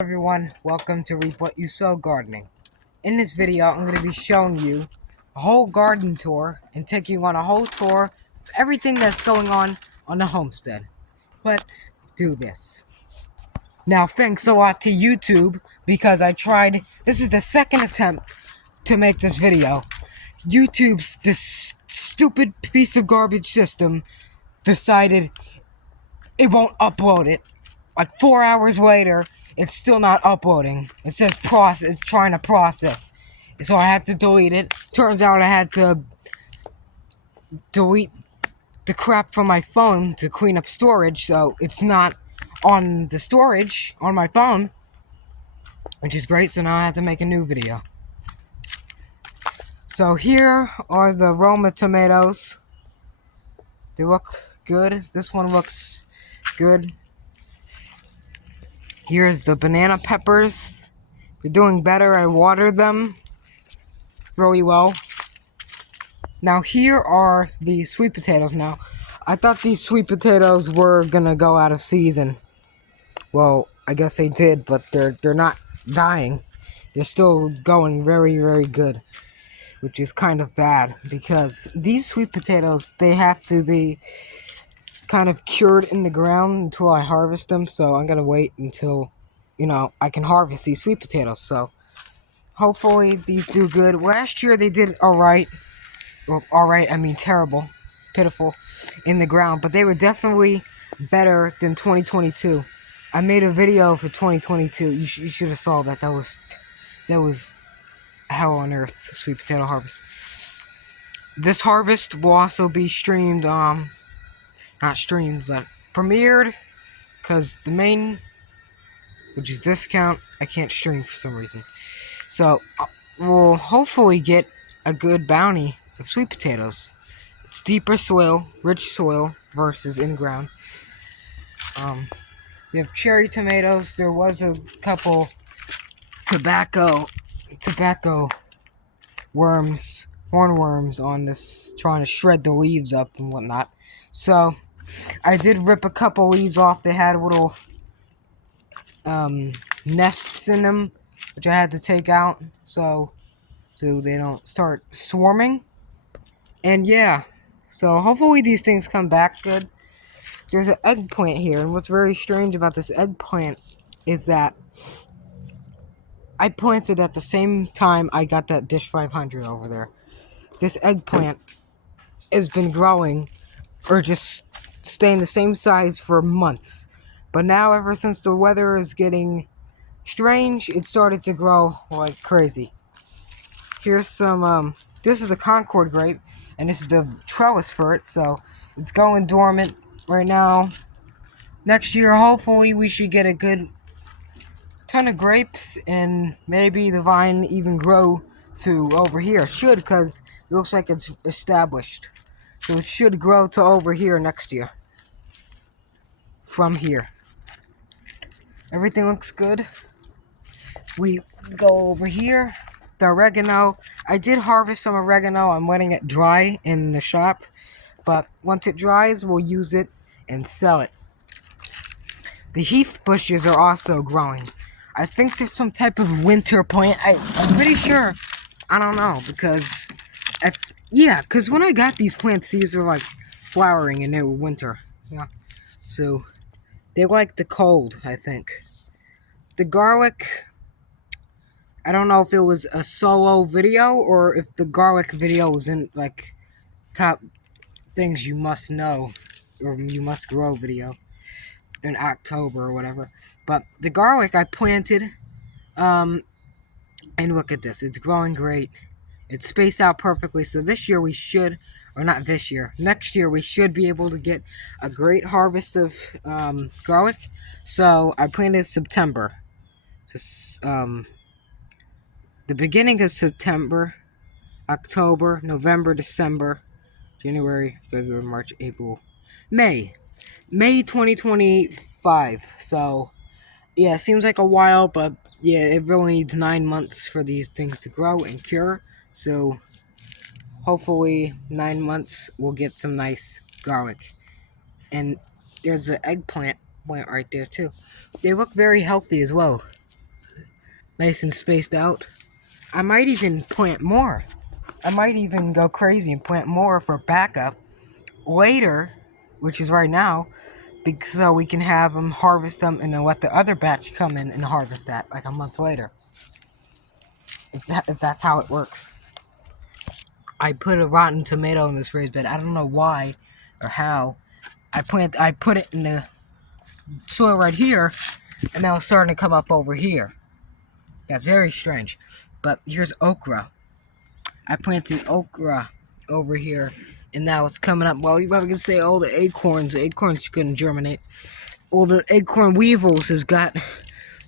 Everyone, welcome to Reap What You Sow Gardening. In this video, I'm going to be showing you a whole garden tour and taking you on a whole tour of everything that's going on the homestead. Let's do this. Now, thanks a lot to YouTube because this is the second attempt to make this video. This stupid piece of garbage system decided it won't upload it. Like 4 hours later, it's still not uploading. It says it's trying to process. So I had to delete it. Turns out I had to delete the crap from my phone to clean up storage, so it's not on the storage on my phone, which is great. So now I have to make a new video. So here are the Roma tomatoes. They look good. This one looks good. Here's the banana peppers. They're doing better. I watered them really well. Now here are the sweet potatoes. Now, I thought these sweet potatoes were gonna go out of season. Well, I guess they did, but they're not dying. They're still going very, very good, which is kind of bad because these sweet potatoes, they have to be kind of cured in the ground until I harvest them. So I'm gonna wait until, I can harvest these sweet potatoes. So hopefully these do good. Last year they did alright. Well, alright, I mean terrible, pitiful in the ground, but they were definitely better than 2022. I made a video for 2022. You should have saw that. That was hell on earth, sweet potato harvest. This harvest will also be streamed, not streamed, but premiered, because the main, which is this account, I can't stream for some reason. So, we'll hopefully get a good bounty of sweet potatoes. It's deeper soil, rich soil, versus in-ground. We have cherry tomatoes. There was a couple tobacco worms, hornworms on this, trying to shred the leaves up and whatnot. So, I did rip a couple leaves off. They had little nests in them, which I had to take out so they don't start swarming. And yeah, so hopefully these things come back good. There's an eggplant here, and what's very strange about this eggplant is that I planted at the same time I got that Dish 500 over there. This eggplant has been growing, or just staying the same size for months. But now, ever since the weather is getting strange, it started to grow like crazy. Here's some, this is the Concord grape, and this is the trellis for it, so it's going dormant right now. Next year, hopefully, we should get a good ton of grapes, and maybe the vine even grow through over here. It should, because it looks like it's established. So it should grow to over here next year. From here. Everything looks good. We go over here. The oregano. I did harvest some oregano. I'm letting it dry in the shop. But once it dries, we'll use it and sell it. The heath bushes are also growing. I think there's some type of winter plant. I'm pretty sure. I don't know. Because when I got these plants, these are like flowering and they were winter. Yeah. So they like the cold, I think. The garlic, I don't know if it was a solo video or if the garlic video was in like top things you must know or you must grow video in October or whatever. But the garlic I planted, and look at this, it's growing great. It's spaced out perfectly, so this year we should, or not this year, next year we should be able to get a great harvest of garlic. So I planted September. So, the beginning of September, October, November, December, January, February, March, April, May 2025. So, yeah, it seems like a while, but yeah, it really needs 9 months for these things to grow and cure. So, hopefully, 9 months we'll get some nice garlic. And there's an eggplant right there too. They look very healthy as well. nice and spaced out. I might even plant more. I might even go crazy and plant more for backup later, which is right now, because so we can have them harvest them and then let the other batch come in and harvest that like a month later. If that's how it works. I put a rotten tomato in this raised bed. I don't know why or how. I put it in the soil right here, and now it's starting to come up over here. That's very strange. But here's okra. I planted okra over here, and now it's coming up. Well, you probably can say, oh, the acorns couldn't germinate. Well, the acorn weevils has got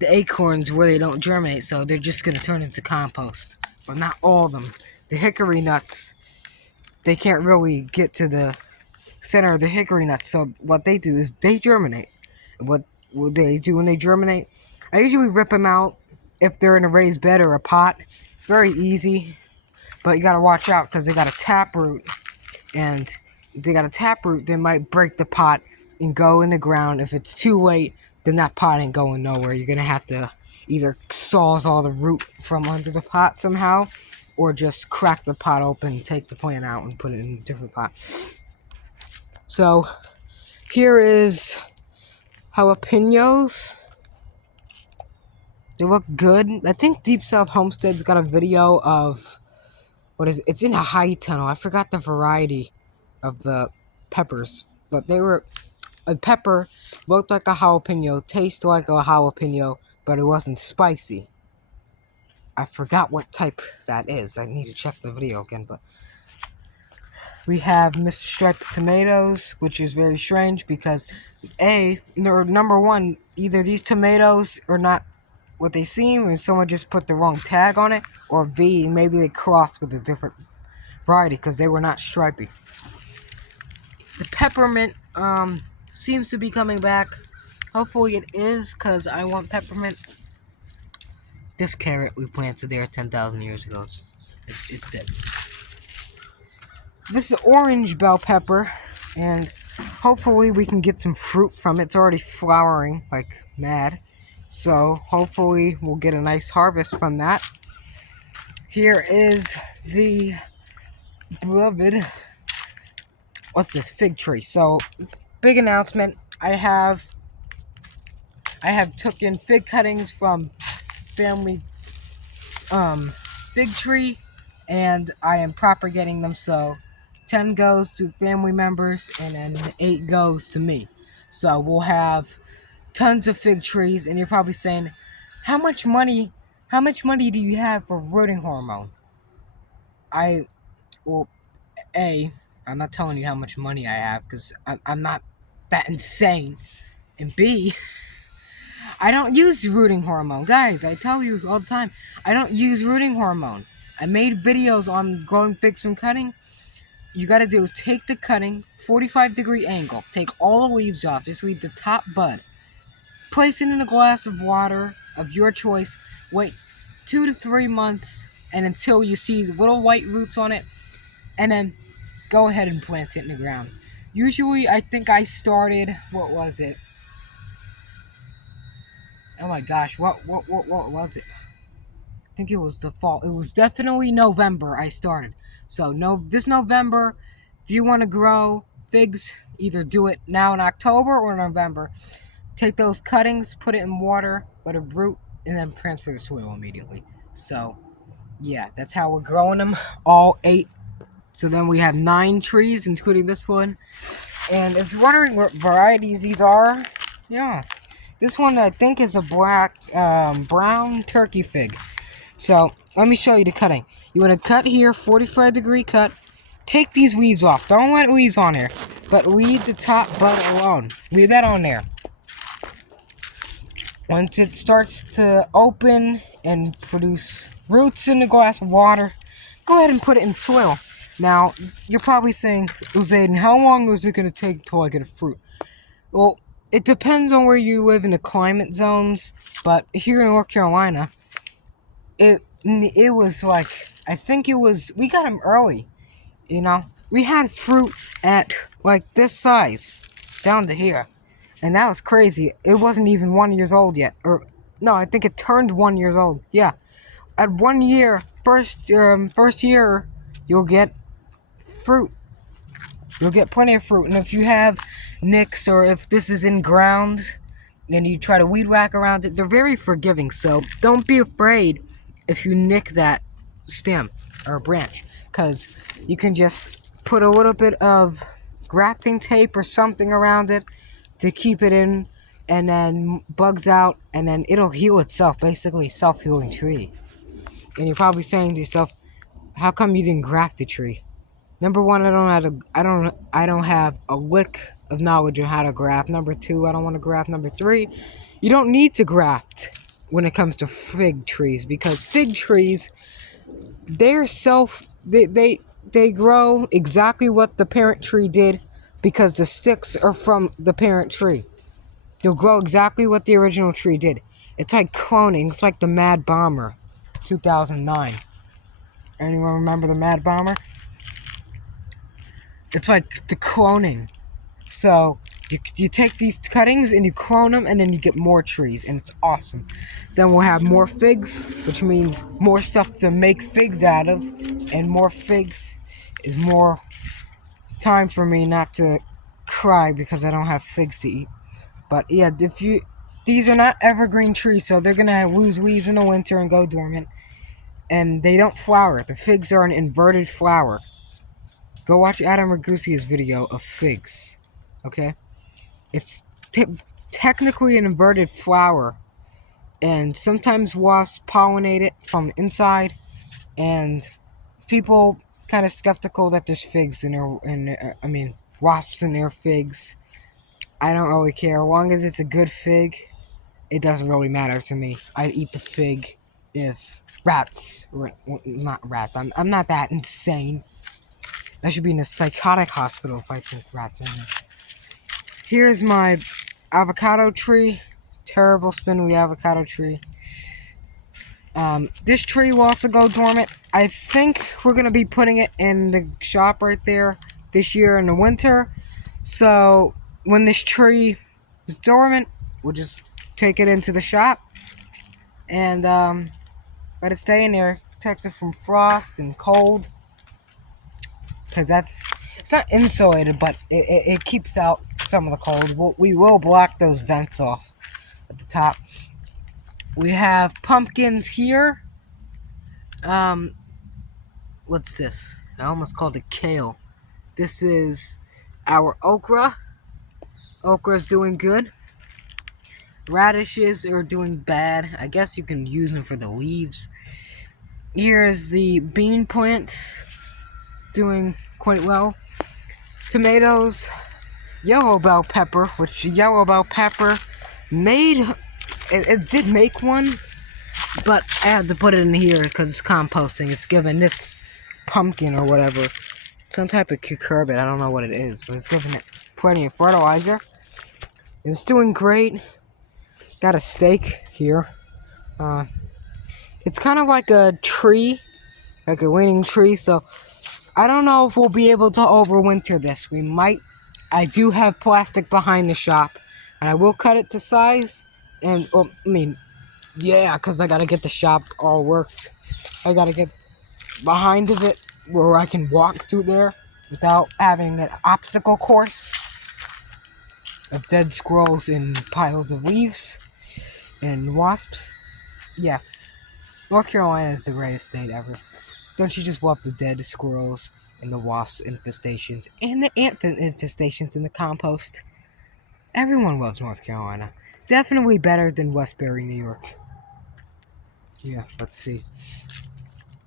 the acorns where they don't germinate, so they're just going to turn into compost. But not all of them. The hickory nuts, they can't really get to the center of the hickory nuts, so what they do is they germinate. What they do when they germinate, I usually rip them out if they're in a raised bed or a pot. Very easy, but you gotta watch out because they got a taproot, and if they got a taproot, they might break the pot and go in the ground. If it's too late, then that pot ain't going nowhere. You're gonna have to either sawzall the root from under the pot somehow, or just crack the pot open, take the plant out, and put it in a different pot. So, here is jalapenos. They look good. I think Deep South Homestead's got a video of, what is it? It's in a high tunnel. I forgot the variety of the peppers, but they were, a pepper looked like a jalapeno, tasted like a jalapeno, but it wasn't spicy. I forgot what type that is. I need to check the video again, but we have Mr. Striped tomatoes, which is very strange because number one, either these tomatoes are not what they seem, and someone just put the wrong tag on it, or B, maybe they crossed with a different variety because they were not stripy. The peppermint seems to be coming back. Hopefully it is, because I want peppermint. This carrot we planted there 10,000 years ago, it's dead. This is orange bell pepper, and hopefully we can get some fruit from it. It's already flowering like mad, so hopefully we'll get a nice harvest from that. Here is the beloved, what's this, fig tree. So, big announcement, I have took in fig cuttings from family fig tree, and I am propagating them, so 10 goes to family members and then 8 goes to me. So we'll have tons of fig trees, and you're probably saying, how much money do you have for rooting hormone? I'm not telling you how much money I have because I'm not that insane. And B, I don't use rooting hormone. Guys, I tell you all the time, I don't use rooting hormone. I made videos on growing figs from cutting. You gotta do is take the cutting, 45-degree angle, take all the leaves off, just leave the top bud. Place it in a glass of water of your choice. Wait 2 to 3 months and until you see little white roots on it, and then go ahead and plant it in the ground. Usually, I think I started, what was it? Oh my gosh, what was it? I think it was the fall. It was definitely November I started. So this November, if you want to grow figs, either do it now in October or November. Take those cuttings, put it in water, let it root, and then transfer the soil immediately. So, yeah, that's how we're growing them, all 8. So then we have 9 trees, including this one. And if you're wondering what varieties these are, yeah, this one I think is a brown turkey fig. So, let me show you the cutting. You want to cut here, 45-degree cut. Take these leaves off. Don't let leaves on here. But leave the top bud alone. Leave that on there. Once it starts to open and produce roots in a glass of water, go ahead and put it in soil. Now, you're probably saying, Zayden, how long is it going to take until I get a fruit? Well, it depends on where you live in the climate zones. But here in North Carolina, it was like, I think it was, we got them early, you know. We had fruit at like this size, down to here, and that was crazy. It wasn't even 1 year old yet, or No, I think it turned 1 year old. Yeah, at 1 year, first year, you'll get fruit. You'll get plenty of fruit, and if you have nicks or if this is in ground, and you try to weed whack around it, they're very forgiving. So don't be afraid if you nick that stem or branch, because you can just put a little bit of grafting tape or something around it to keep it in, and then bugs out, and then it'll heal itself. Basically, self-healing tree. And you're probably saying to yourself, "How come you didn't graft the tree?" Number one, I don't have a lick of knowledge on how to graft. Number two, I don't want to graft. Number three, you don't need to graft when it comes to fig trees, because fig trees, they grow exactly what the parent tree did, because the sticks are from the parent tree. They'll grow exactly what the original tree did. It's like cloning. It's like the Mad Bomber, 2009. Anyone remember the Mad Bomber? It's like the cloning. So you take these cuttings and you clone them, and then you get more trees, and it's awesome. Then we'll have more figs, which means more stuff to make figs out of, and more figs is more time for me not to cry because I don't have figs to eat. But yeah, these are not evergreen trees, so they're gonna lose leaves in the winter and go dormant, and they don't flower. The figs are an inverted flower. Go watch Adam Ragusi's video of figs, okay? It's technically an inverted flower, and sometimes wasps pollinate it from the inside, and people kind of skeptical that there's figs in their, wasps in their figs. I don't really care. As long as it's a good fig, it doesn't really matter to me. I'd eat the fig if not rats. I'm not that insane. I should be in a psychotic hospital if I think rats in there. Here's my avocado tree. Terrible spindly avocado tree. This tree will also go dormant. I think we're going to be putting it in the shop right there this year in the winter. So when this tree is dormant, we'll just take it into the shop and let it stay in there, protect it from frost and cold. Because it's not insulated, but it keeps out some of the cold. We will block those vents off at the top. We have pumpkins here. What's this? I almost called it kale. This is our okra. Okra's doing good. Radishes are doing bad. I guess you can use them for the leaves. Here's the bean plants, doing quite well. Tomatoes, yellow bell pepper, which yellow bell pepper made, it did make one, but I had to put it in here because it's composting. It's giving this pumpkin or whatever some type of cucurbit. I don't know what it is, but it's giving it plenty of fertilizer. It's doing great. Got a stake here. It's kind of like a tree, like a leaning tree, so I don't know if we'll be able to overwinter this. We might. I do have plastic behind the shop, and I will cut it to size. And, because I gotta get the shop all worked. I gotta get behind of it where I can walk through there without having an obstacle course of dead squirrels and piles of leaves and wasps. Yeah, North Carolina is the greatest state ever. Don't you just love the dead squirrels and the wasp infestations and the ant infestations in the compost? Everyone loves North Carolina. Definitely better than Westbury, New York. Yeah, let's see.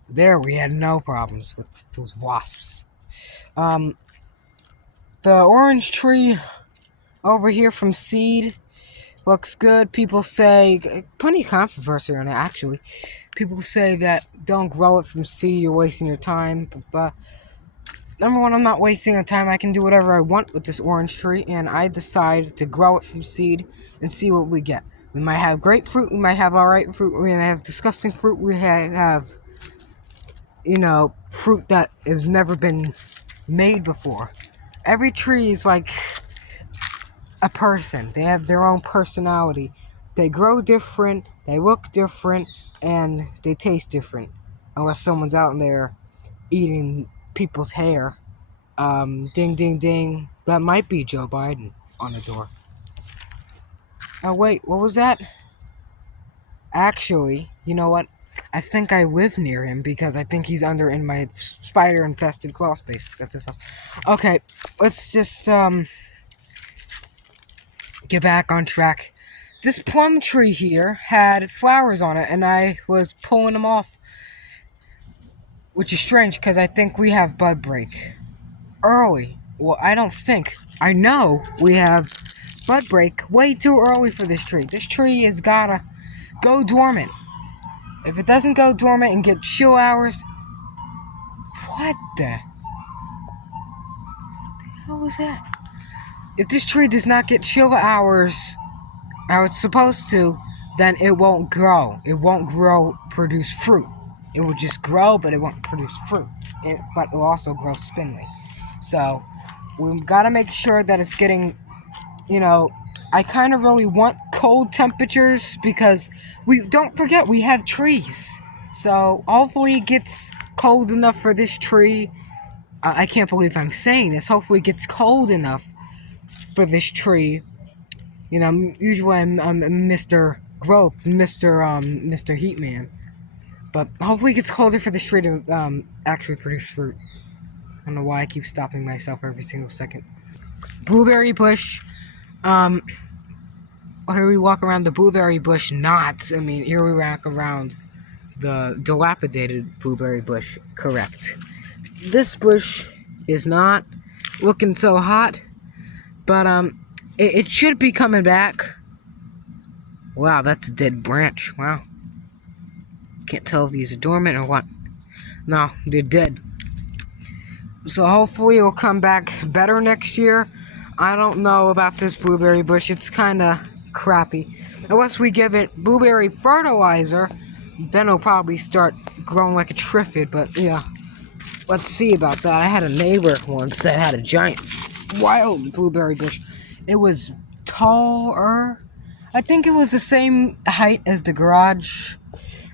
There we had no problems with those wasps. The orange tree over here from seed looks good. People say, plenty of controversy on it actually. People say that don't grow it from seed, you're wasting your time. But number one, I'm not wasting my time. I can do whatever I want with this orange tree, and I decided to grow it from seed and see what we get. We might have great fruit, we might have alright fruit, we might have disgusting fruit, we have fruit that has never been made before. Every tree is like a person. They have their own personality. they grow different, they look different, and they taste different. Unless someone's out in there eating people's hair. Ding, ding, ding. That might be Joe Biden on the door. Oh, wait, what was that? Actually, you know what? I think I live near him because I think he's in my spider-infested crawl space at this house. Okay, let's just, get back on track. This plum tree here had flowers on it, and I was pulling them off. Which is strange, because I think we have bud break early. Well, I don't think. I know we have bud break way too early for this tree. This tree has gotta go dormant. If it doesn't go dormant and get chill hours... What the hell was that? If this tree does not get chill hours how it's supposed to, then it won't grow. It won't produce fruit. It will just grow, but it won't produce fruit. But it will also grow spindly. So, we've got to make sure that it's getting, I kind of really want cold temperatures because don't forget, we have trees. So, hopefully it gets cold enough for this tree. I can't believe I'm saying this. Hopefully it gets cold enough for this tree. Usually I'm Mr. Growth, Mr. Heat Man. But hopefully it gets colder for this tree to actually produce fruit. I don't know why I keep stopping myself every single second. Blueberry bush. Here we walk around the blueberry bush here we walk around the dilapidated blueberry bush. Correct. This bush is not looking so hot, but it should be coming back. Wow, that's a dead branch. Wow. Can't tell if these are dormant or what. No, they're dead. So hopefully it'll come back better next year. I don't know about this blueberry bush. It's kind of crappy. Unless we give it blueberry fertilizer, then it'll probably start growing like a triffid. But yeah, let's see about that. I had a neighbor once that had a giant wild blueberry bush. It was taller. I think it was the same height as the garage.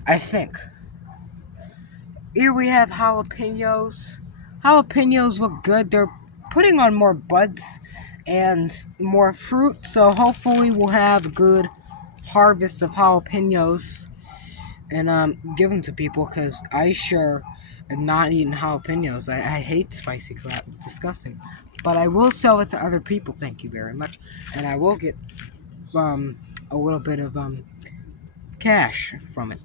I think. Here we have jalapenos. Jalapenos look good. They're putting on more buds and more fruit, so hopefully we'll have a good harvest of jalapenos and give them to people, because I sure am not eating jalapenos. I hate spicy crap. It's disgusting. But I will sell it to other people, thank you very much, and I will get a little bit of cash from it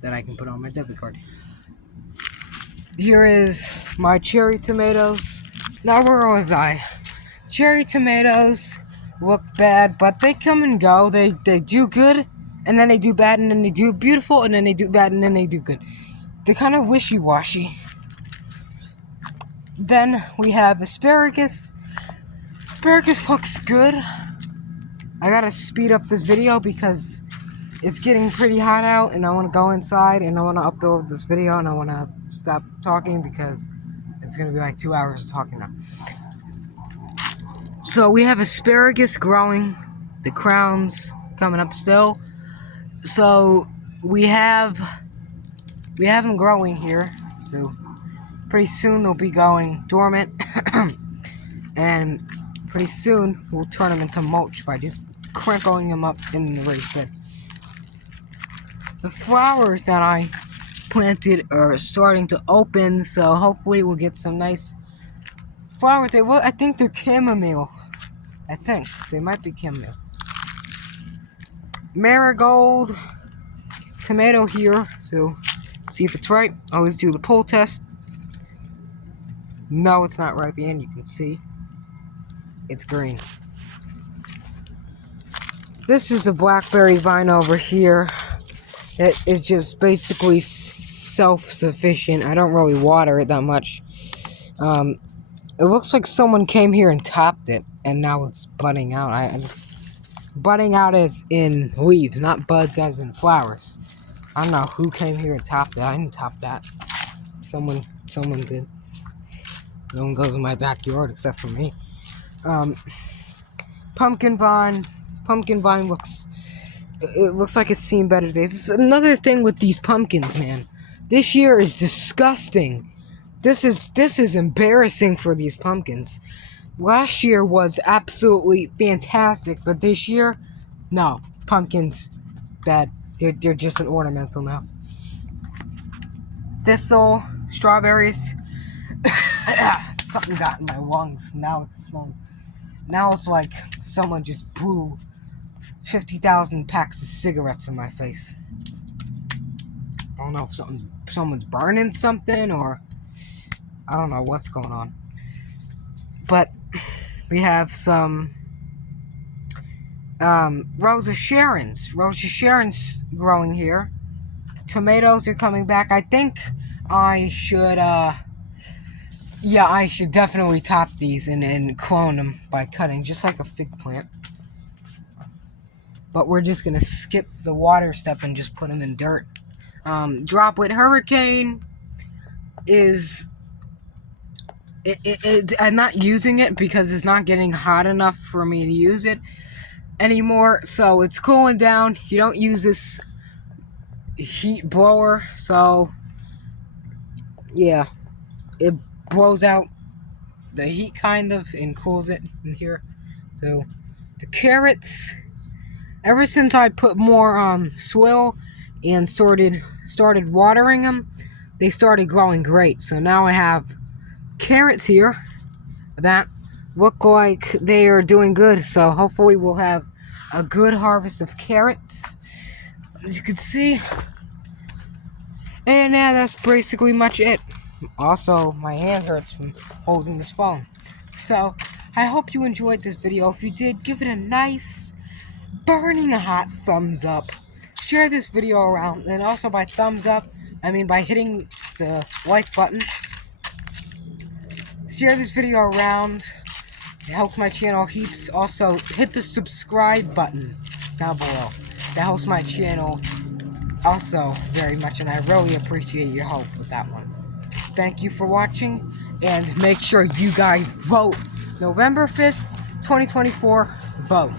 that I can put on my debit card. Here is my cherry tomatoes. Now, where was I? Cherry tomatoes look bad, but they come and go. They do good, and then they do bad, and then they do beautiful, and then they do bad, and then they do good. They're kind of wishy-washy. Then we have asparagus. Asparagus looks good. I gotta speed up this video because it's getting pretty hot out, and I want to go inside, and I want to upload this video, and I want to stop talking because it's going to be like 2 hours of talking now. So we have asparagus growing, the crowns coming up still. So we have them growing here. So pretty soon they'll be going dormant, and pretty soon we'll turn them into mulch by just crinkling them up in the raised bed. The flowers that I planted are starting to open, so hopefully we'll get some nice flowers. I think they're chamomile. I think they might be chamomile. Marigold tomato here, so see if it's right. Always do the pull test. No, it's not ripe, and you can see it's green. This is a blackberry vine over here. It is just basically self-sufficient. I don't really water it that much. It looks like someone came here and topped it, and now it's budding out. Budding out as in leaves, not buds as in flowers. I don't know who came here and topped it. I didn't top that. Someone did. No one goes in my backyard except for me. Pumpkin vine. Pumpkin vine looks It looks like it's seen better days. This is another thing with these pumpkins, man. This year is disgusting. This is embarrassing for these pumpkins. Last year was absolutely fantastic, but this year, no. Pumpkins, bad. They're just an ornamental now. Thistle, strawberries. Something got in my lungs. Now it's smelling. Now it's like someone just blew 50,000 packs of cigarettes in my face. I don't know if someone's burning something, or I don't know what's going on. But we have some Rosa Sharons. Rosa Sharons growing here. The tomatoes are coming back. I think I should I should definitely top these and clone them by cutting, just like a fig plant. But we're just gonna skip the water step and just put them in dirt. Droplet Hurricane is... I'm not using it because it's not getting hot enough for me to use it anymore. So it's cooling down. You don't use this heat blower. So, yeah. It blows out the heat kind of and cools it in here. So, the carrots... Ever since I put more soil and started watering them, they started growing great. So now I have carrots here that look like they are doing good. So hopefully we'll have a good harvest of carrots, as you can see. And yeah, that's basically much it. Also, my hand hurts from holding this phone. So I hope you enjoyed this video. If you did, give it a nice burning hot thumbs up. Share this video around, and also by thumbs up, I mean by hitting the like button. Share this video around. It helps my channel heaps. Also, hit the subscribe button down below. That helps my channel also very much, and I really appreciate your help with that one. Thank you for watching, and make sure you guys vote. November 5th, 2024, vote.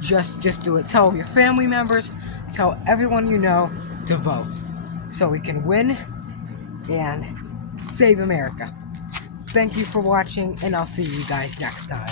Just do it. Tell your family members, tell everyone you know to vote, so we can win and save America. Thank you for watching, and I'll see you guys next time.